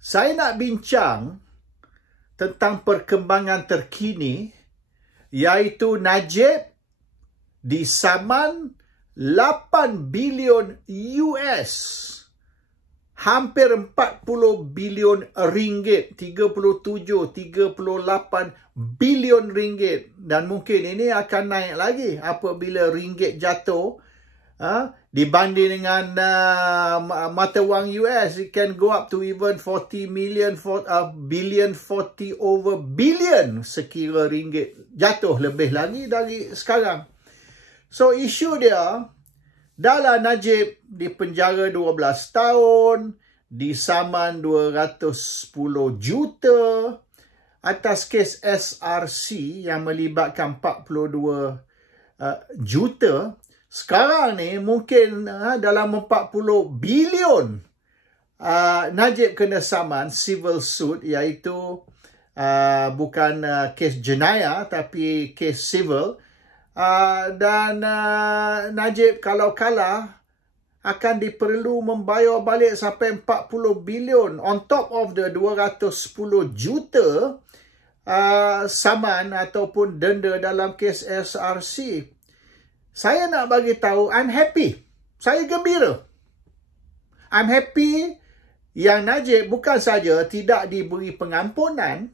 Saya nak bincang tentang perkembangan terkini, iaitu Najib disaman 8 bilion US, hampir 40 bilion ringgit, 37-38 bilion ringgit, dan mungkin ini akan naik lagi apabila ringgit jatuh. Dibanding dengan mata wang US, it can go up to even 40 billion, 40 over billion sekira ringgit jatuh lebih lagi dari sekarang. So isu dia, dahlah Najib di penjara 12 tahun, disaman 210 juta atas kes SRC yang melibatkan 42 juta. Sekarang ni mungkin dalam 40 bilion Najib kena saman civil suit, iaitu bukan kes jenayah tapi kes civil, dan Najib kalau kalah akan diperlu membayar balik sampai 40 bilion on top of the 210 juta saman ataupun denda dalam kes SRC. Saya nak bagi tahu, I'm happy. Saya gembira. I'm happy yang Najib bukan saja tidak diberi pengampunan,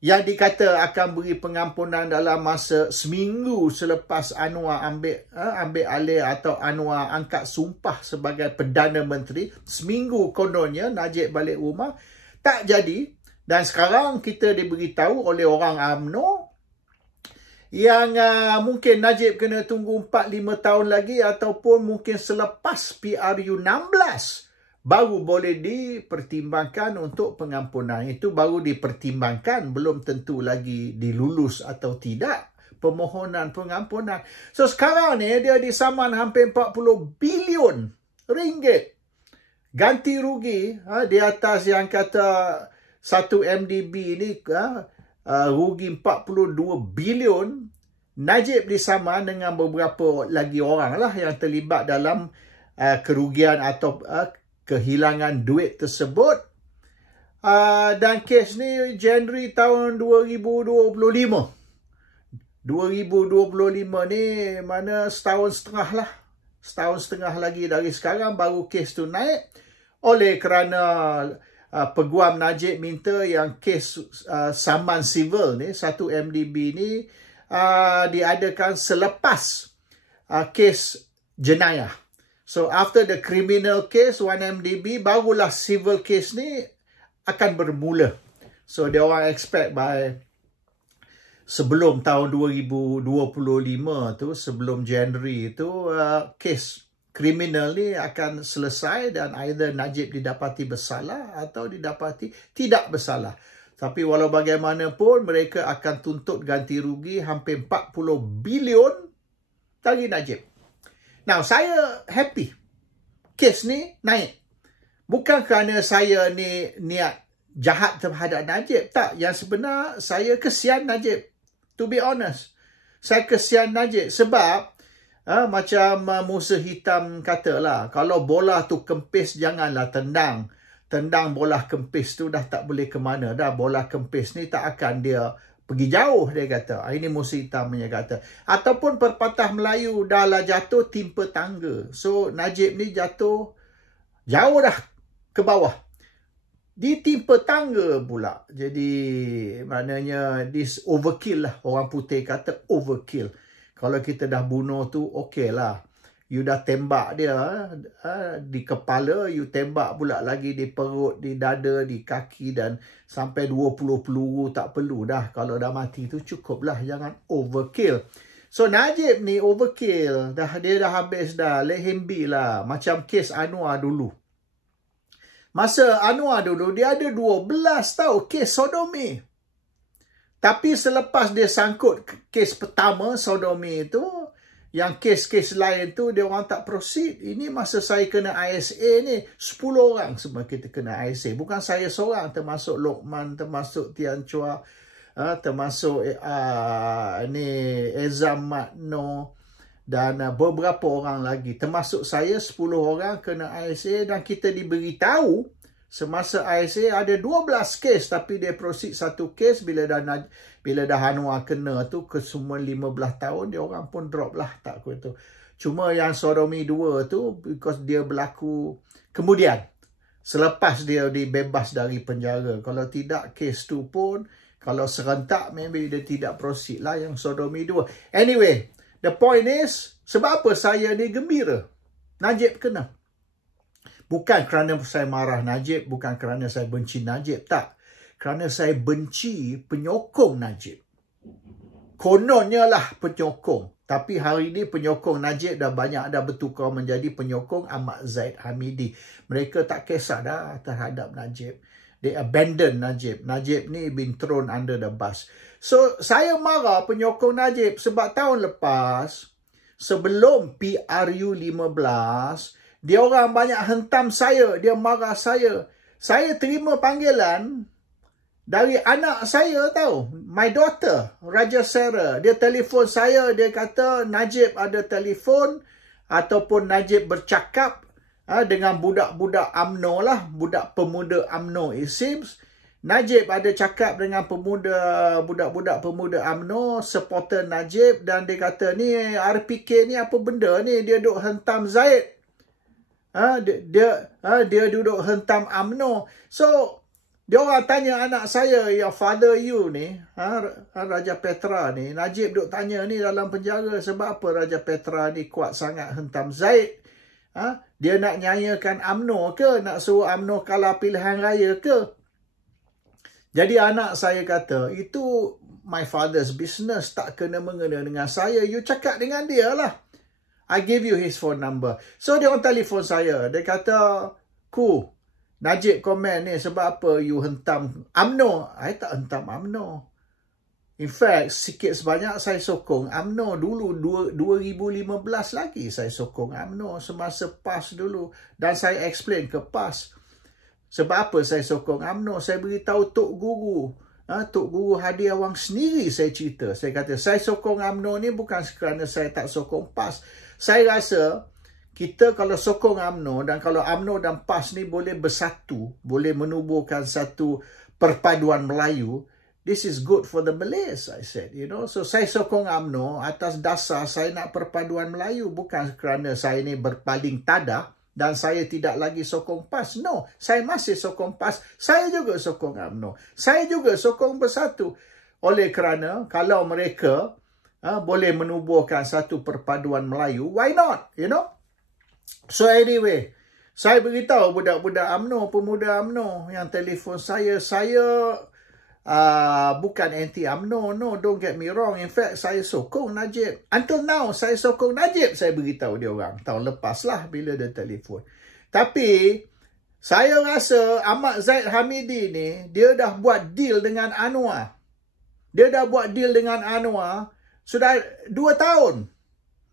yang dikata akan beri pengampunan dalam masa seminggu selepas Anwar ambil alih atau Anwar angkat sumpah sebagai Perdana Menteri. Seminggu kononnya Najib balik rumah. Tak jadi. Dan sekarang kita diberitahu oleh orang UMNO yang mungkin Najib kena tunggu 4-5 tahun lagi, ataupun mungkin selepas PRU 16 baru boleh dipertimbangkan untuk pengampunan. Itu baru dipertimbangkan, belum tentu lagi dilulus atau tidak permohonan pengampunan. So sekarang ni dia disaman hampir 40 bilion ringgit ganti rugi, di atas yang kata 1 MDB ni rugi 42 bilion. Najib disaman dengan beberapa lagi orang lah yang terlibat dalam kerugian atau kehilangan duit tersebut. Dan kes ni Januari tahun 2025. 2025 ni mana setahun setengah lah. Setahun setengah lagi dari sekarang baru kes tu naik. Oleh kerana Peguam Najib minta yang kes saman civil ni, 1 MDB ni diadakan selepas kes jenayah. So after the criminal case 1 MDB, barulah civil case ni akan bermula. So dia orang expect by sebelum tahun 2025 tu, sebelum January tu, kes kriminal ni akan selesai dan either Najib didapati bersalah atau didapati tidak bersalah. Tapi walau bagaimanapun mereka akan tuntut ganti rugi hampir 40 bilion dari Najib. Now, saya happy. Kes ni naik. Bukan kerana saya ni niat jahat terhadap Najib. Tak. Yang sebenar saya kesian Najib. To be honest. Saya kesian Najib sebab macam Musa Hitam katalah, kalau bola tu kempis janganlah tendang. Tendang bola kempis tu dah tak boleh ke mana dah. Bola kempis ni tak akan dia pergi jauh, dia kata. Ini Musa Hitam punya kata. Ataupun pepatah Melayu, dah lah jatuh timpa tangga. So Najib ni jatuh jauh dah ke bawah. Ditimpa tangga pula. Jadi maknanya this overkill lah. Orang putih kata overkill. Kalau kita dah bunuh tu, okey lah. You dah tembak dia di kepala, you tembak pula lagi di perut, di dada, di kaki, dan sampai 20 peluru tak perlu dah. Kalau dah mati tu cukup lah. Jangan overkill. So Najib ni overkill. Dia dah habis dah. Let him be lah. Macam kes Anwar dulu. Masa Anwar dulu, dia ada 12 tau kes sodomi. Tapi selepas dia sangkut kes pertama sodomi itu, yang kes-kes lain tu dia orang tak proceed. Ini masa saya kena ISA ni, 10 orang semua kita kena ISA. Bukan saya seorang, termasuk Lokman, termasuk Tian Chua, termasuk ni Ezam Matno, dan beberapa orang lagi. Termasuk saya, 10 orang kena ISA, dan kita diberitahu Semasa ISA ada 12 kes, tapi dia proceed satu kes. Bila dah Anwar kena tu ke semua 15 tahun, dia orang pun drop lah tak kot tu. Cuma yang sodomi 2 tu because dia berlaku kemudian selepas dia dibebas dari penjara. Kalau tidak, kes tu pun kalau serentak maybe dia tidak proceed lah yang sodomi 2. Anyway, the point is, sebab apa saya ni gembira Najib kena? Bukan kerana saya marah Najib, bukan kerana saya benci Najib, tak. Kerana saya benci penyokong Najib. Kononnya lah penyokong. Tapi hari ini penyokong Najib dah banyak dah bertukar menjadi penyokong Ahmad Zaid Hamidi. Mereka tak kisah dah terhadap Najib. They abandon Najib. Najib ni been thrown under the bus. So, saya marah penyokong Najib sebab tahun lepas, sebelum PRU 15, dia orang banyak hentam saya. Dia marah saya. Saya terima panggilan dari anak saya tahu. My daughter, Raja Sarah. Dia telefon saya. Dia kata Najib ada telefon ataupun Najib bercakap dengan budak-budak UMNO lah. Budak pemuda UMNO it seems. Najib ada cakap dengan budak-budak pemuda UMNO, supporter Najib. Dan dia kata ni RPK ni apa benda ni. Dia duk hentam Zaid. Dia duduk hentam UMNO. So, dia orang tanya anak saya, your father you ni, Raja Petra ni, Najib duk tanya ni dalam penjara, sebab apa Raja Petra ni kuat sangat hentam Zaid? Dia nak nyanyikan UMNO ke? Nak suruh UMNO kalah pilihan raya ke? Jadi anak saya kata, itu my father's business, tak kena-mengena dengan saya. You cakap dengan dia lah. I give you his phone number. So, dia orang telefon saya. Dia kata, Ku, Najib komen ni sebab apa you hentam UMNO? I tak hentam UMNO. In fact, sikit sebanyak saya sokong UMNO. Dulu, 2015 lagi saya sokong UMNO. Semasa PAS dulu. Dan saya explain ke PAS. Sebab apa saya sokong UMNO? Saya beritahu Tok Guru. Tok Guru Hadi Awang sendiri saya cerita. Saya kata, saya sokong UMNO ni bukan kerana saya tak sokong PAS. Saya rasa kita kalau sokong UMNO dan kalau UMNO dan PAS ni boleh bersatu, boleh menubuhkan satu perpaduan Melayu, this is good for the Malays, I said, you know. So, saya sokong UMNO atas dasar saya nak perpaduan Melayu, bukan kerana saya ni berpaling tadah dan saya tidak lagi sokong PAS. No, saya masih sokong PAS. Saya juga sokong UMNO. Saya juga sokong bersatu. Oleh kerana kalau mereka boleh menubuhkan satu perpaduan Melayu, why not? You know? So anyway, saya beritahu budak-budak UMNO, pemuda UMNO yang telefon saya bukan anti UMNO. No, don't get me wrong. In fact, saya sokong Najib. Until now, saya sokong Najib. Saya beritahu dia orang. Tahun lepas lah bila dia telefon. Tapi, saya rasa Ahmad Zaid Hamidi ni, dia dah buat deal dengan Anwar. Dia dah buat deal dengan Anwar sudah 2 tahun.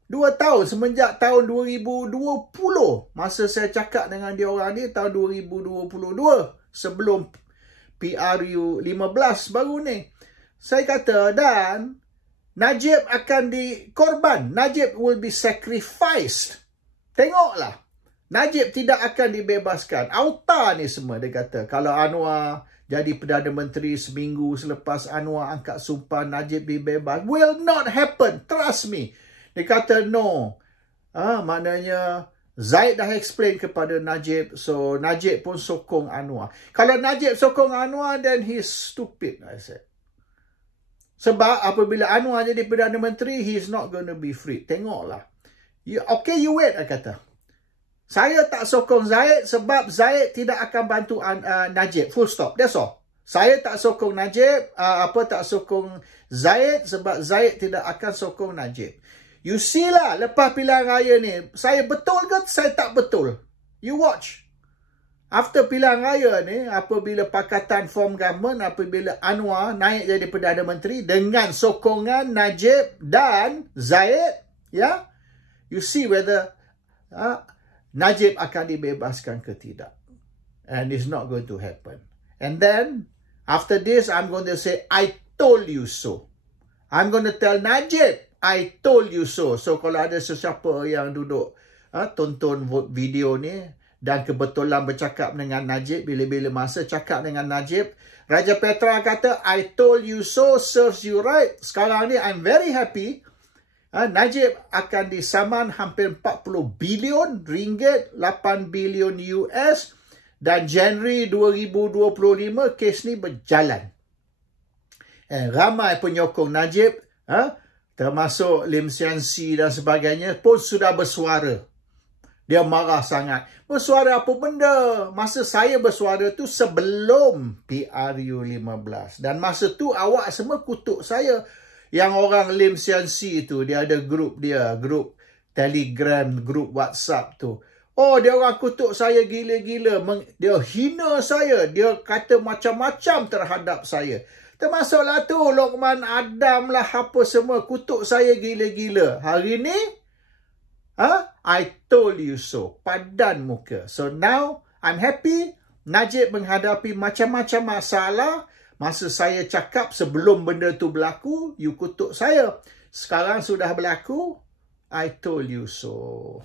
2 tahun semenjak tahun 2020. Masa saya cakap dengan dia orang ni tahun 2022. Sebelum PRU 15 baru ni. Saya kata, dan Najib akan dikorban. Najib will be sacrificed. Tengoklah. Najib tidak akan dibebaskan. Auta ni semua dia kata. Kalau Anwar jadi Perdana Menteri seminggu selepas Anwar angkat sumpah Najib dibebas. Will not happen. Trust me. Dia kata no. Maknanya Zaid dah explain kepada Najib. So Najib pun sokong Anwar. Kalau Najib sokong Anwar, then he's stupid, I said. Sebab apabila Anwar jadi Perdana Menteri, he's not going to be free. Tengoklah. Okay, you wait, I kata. Saya tak sokong Zaid sebab Zaid tidak akan bantu Najib. Full stop. That's all. Saya tak sokong Najib. Tak sokong Zaid sebab Zaid tidak akan sokong Najib. You see lah lepas pilihan raya ni. Saya betul ke saya tak betul? You watch. After pilihan raya ni, apabila Pakatan Form Government, apabila Anwar naik jadi Perdana Menteri dengan sokongan Najib dan Zaid, ya, you see whether Najib akan dibebaskan ke tidak. And it's not going to happen. And then, after this, I'm going to say, I told you so. I'm going to tell Najib, I told you so. So, kalau ada sesiapa yang duduk tonton video ni dan kebetulan bercakap dengan Najib, bila-bila masa cakap dengan Najib, Raja Petra kata, I told you so, serves you right. Sekarang ni, I'm very happy. Najib akan disaman hampir 40 bilion ringgit, 8 bilion US, dan Januari 2025, kes ni berjalan. Ramai penyokong Najib, termasuk Lim Sian Si dan sebagainya, pun sudah bersuara. Dia marah sangat. Bersuara apa benda? Masa saya bersuara tu sebelum PRU15. Dan masa tu awak semua kutuk saya. Yang orang Lim Sian Si tu, dia ada grup dia. Grup Telegram, grup WhatsApp tu. Oh, dia orang kutuk saya gila-gila. Dia hina saya. Dia kata macam-macam terhadap saya. Termasuklah tu Lokman Adam lah apa semua. Kutuk saya gila-gila. Hari ni, I told you so. Padan muka. So now, I'm happy. Najib menghadapi macam-macam masalah. Masa saya cakap sebelum benda tu berlaku, you kutuk saya. Sekarang sudah berlaku, I told you so.